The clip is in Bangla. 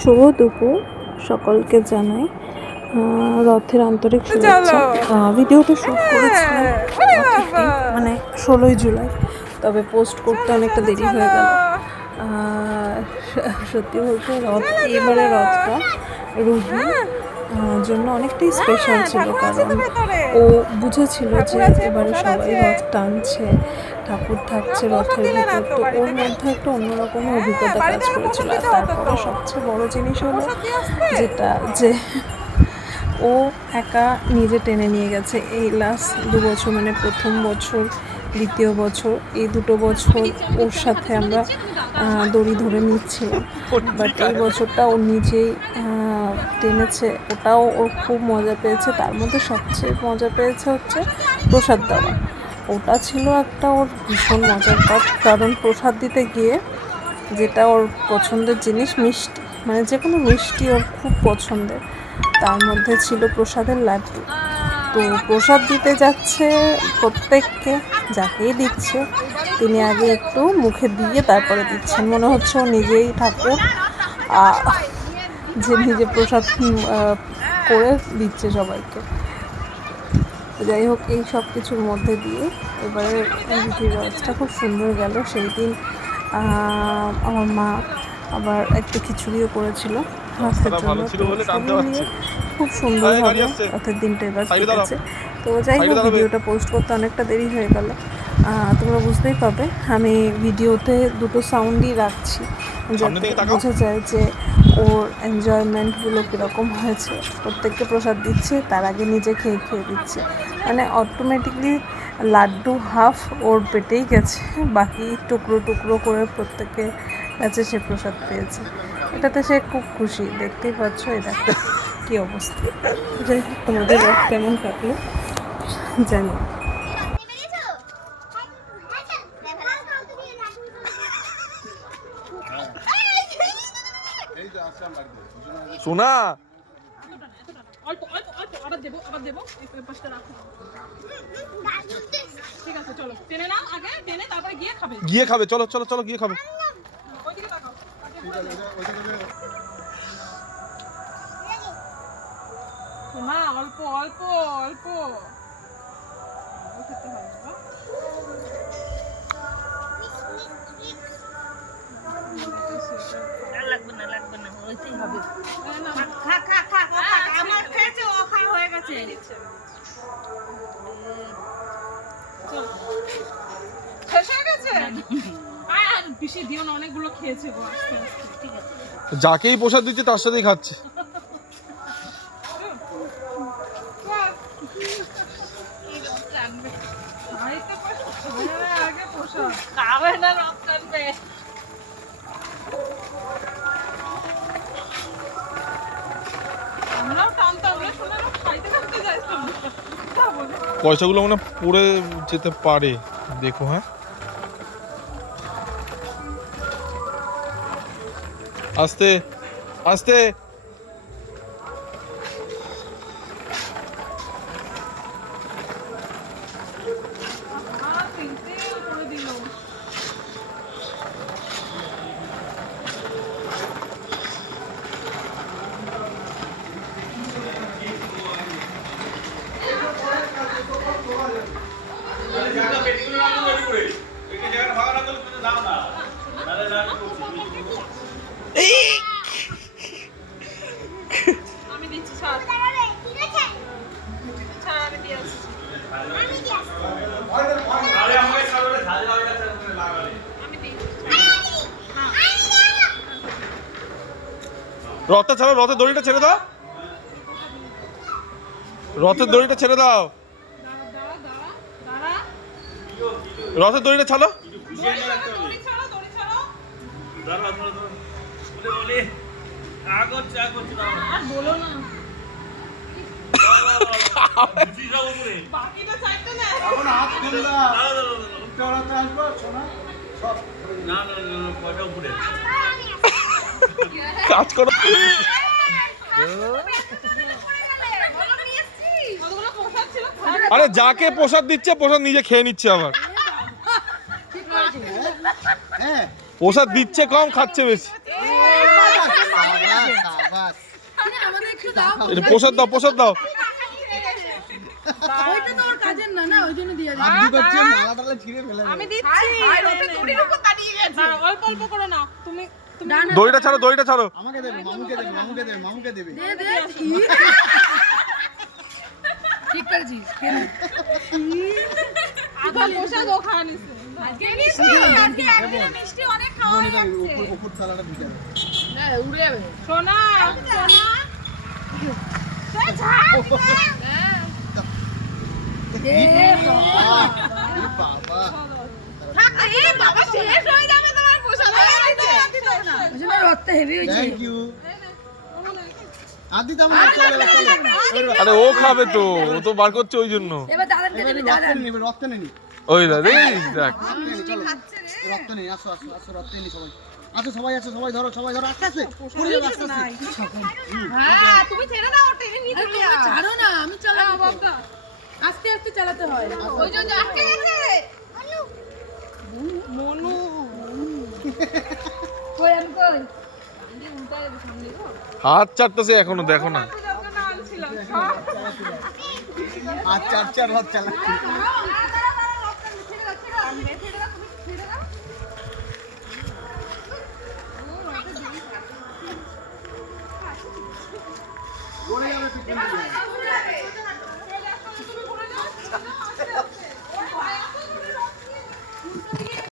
শুভ দুপুর সকলকে জানাই রথের আন্তরিক শুভেচ্ছা। ভিডিওটা শুট করেছিলাম মানে 16ই জুলাই, তবে পোস্ট করতে অনেকটা দেরি হয়ে গেল। সত্যি বলতে এবারে রথটা রুহির জন্য অনেকটাই স্পেশাল ছিল, কারণ ও বুঝেছিল যে এবারে সবাই রথ টানছে, ঠাকুর থাকছে রথের ভিতর, তো ওর মধ্যে একটা অন্যরকম অভিজ্ঞতা কাজ করেছিল। আর তারপরে সবচেয়ে বড় জিনিস হলো যেটা যে ও একা নিজে টেনে নিয়ে গেছে এই লাস্ট 2 বছর, মানে প্রথম বছর দ্বিতীয় বছর, এই 2 বছর ওর সাথে আমরা দড়ি ধরে নিচ্ছিলাম, বাট এই বছরটা ও নিজেই টেনেছে। ওটাও ওর খুব মজা পেয়েছে। তার মধ্যে সবচেয়ে মজা পেয়েছে হচ্ছে প্রসাদ দেওয়া। ওটা ছিল একটা ওর ভীষণ মজার পাঠ, কারণ প্রসাদ দিতে গিয়ে যেটা ওর পছন্দের জিনিস মিষ্টি, মানে যে কোনো মিষ্টি ওর খুব পছন্দের, তার মধ্যে ছিল প্রসাদের লাড্ডু। তো প্রসাদ দিতে যাচ্ছে প্রত্যেককে, যাকেই দিচ্ছে তিনি আগে একটু মুখে দিয়ে তারপরে দিচ্ছেন, মনে হচ্ছে ও নিজেই ঠাকুর, যে নিজে প্রসাদ করে দিচ্ছে সবাইকে। যাই হোক, এই সব কিছুর মধ্যে দিয়ে এবারে রথটা খুব সুন্দর গেল। সেই দিন আমার মা আবার একটু খিচুড়িও করেছিল রথের জন্য, তো সব মিলিয়ে খুব সুন্দরভাবে রথের দিনটা এবার কেটেছে। তো যাই হোক, ভিডিওটা পোস্ট করতে অনেকটা দেরি হয়ে গেল। তোমরা বুঝতেই পাবে, আমি ভিডিওতে দুটো সাউন্ডই রাখছি যাতে বোঝা যায় যে ওর এনজয়মেন্টগুলো কীরকম হয়েছে। প্রত্যেককে প্রসাদ দিচ্ছে, তার আগে নিজে খেয়ে দিচ্ছে, মানে অটোমেটিকলি লাড্ডু হাফ ওর পেটেই গেছে, বাকি টুকরো টুকরো করে প্রত্যেকের কাছে সে প্রসাদ পেয়েছে। এটাতে সে খুব খুশি, দেখতেই পাচ্ছ এই দেখো কী অবস্থা। যাই হোক, তোমাদের রথ কেমন কাটলো জানি। সোনা অল্প অল্প অল্প আবার দেবো এই পাশটা রাখো। ঠিক আছে, চলো টেনে নাও, আগে টেনে তারপরে গিয়ে খাবে। চলো চলো চলো গিয়ে খাবে। ওইদিকে তাকাও, মা অল্প অল্প অল্প খেতে হবে। লাগবে না ওইতেই হবে। খা খা খা খা, আমার খেয়েছে, ও খাই হয়ে গেছে। শেষ হয়ে গেছে, আর বেশি দিও না, অনেকগুলো খেয়েছে গো। আস্তে আস্তে, ঠিক আছে। যাকেই প্রসাদ দিচ্ছে তার সাথেই খাচ্ছে। খাবে না, রথ টানবে। পয়সাগুলো মানে পড়ে যেতে পারে, দেখো। হ্যাঁ, আস্তে আস্তে। আমি দিচ্ছি, ছাড় ছাড়, আমি দিয়ে আসছি। রথটা ছাড়ো, রথের দড়িটা ছেড়ে দাও, রথের দড়িটা ছেড়ে দাও, রথের দড়িটা ছাড়ো। বলো না, কাজ করো। আরে যাকে প্রসাদ দিচ্ছে প্রসাদ নিজে খেয়ে নিচ্ছে, আবার প্রসাদ দিচ্ছে কম, খাচ্ছে বেশি। আমাদের একটু দাও। এটা প্রসাদ দাও, প্রসাদ দাও। ওইটা তো ওর কাজের না, না ওই জন্য দিয়ে দিই। আমি দিচ্ছি। দড়ির উপর দাঁড়িয়ে গেছে। অল্প অল্প করে নাও। তুমি দড়িটা ছাড়ো, দড়িটা ছাড়ো। আমাকে দেবে, মামুকে দেবে, মামুকে দেবে, মামুকে দেবে। দে দে। ঠিক করেছিস। আধা পোশাক ও খাওয়া নিছে। আজকে একদিনে মিষ্টি অনেক খাওয়া হয়ে যাচ্ছে। উপর থালাটা ভিজে যাবে। হ্যাঁ, উড়ে যাবে। সোনা, সোনা। সে ঝাড় দিবে। হ্যাঁ। বাবা থাক, এই বাবা শেষ হয়ে যাবে তোমার পোশাক। ওজন্য রক্ত হেভি হয়েছে। থ্যাংক ইউ আদি দাম চলে চলে আরে ও খাবে তো, ও তো বার করছে ওই জন্য। এবার দাদাকে দিবি, দাদা। রক্ত নেনি ওই দাদা দেখ, রক্ত নেই আসো আসো আসো রক্ত নেই সবাই আসো সবাই আসো সবাই ধরো আস্তে আস্তে পড়ে যাবে আস্তে আস্তে হ্যাঁ, তুমি ছেড়ে দাও, টেনে নিয়ে চলে যাও। ছাড়ো না, আমি চালাবো বাবা। আস্তে আস্তে চালাতে হয়। ওই জন্য আটকে গেছে। মনু কই আমি কই? হাত চাটতেছে এখনো, দেখো না। আর চার হাত চালা পড়ে যাবে পিছনে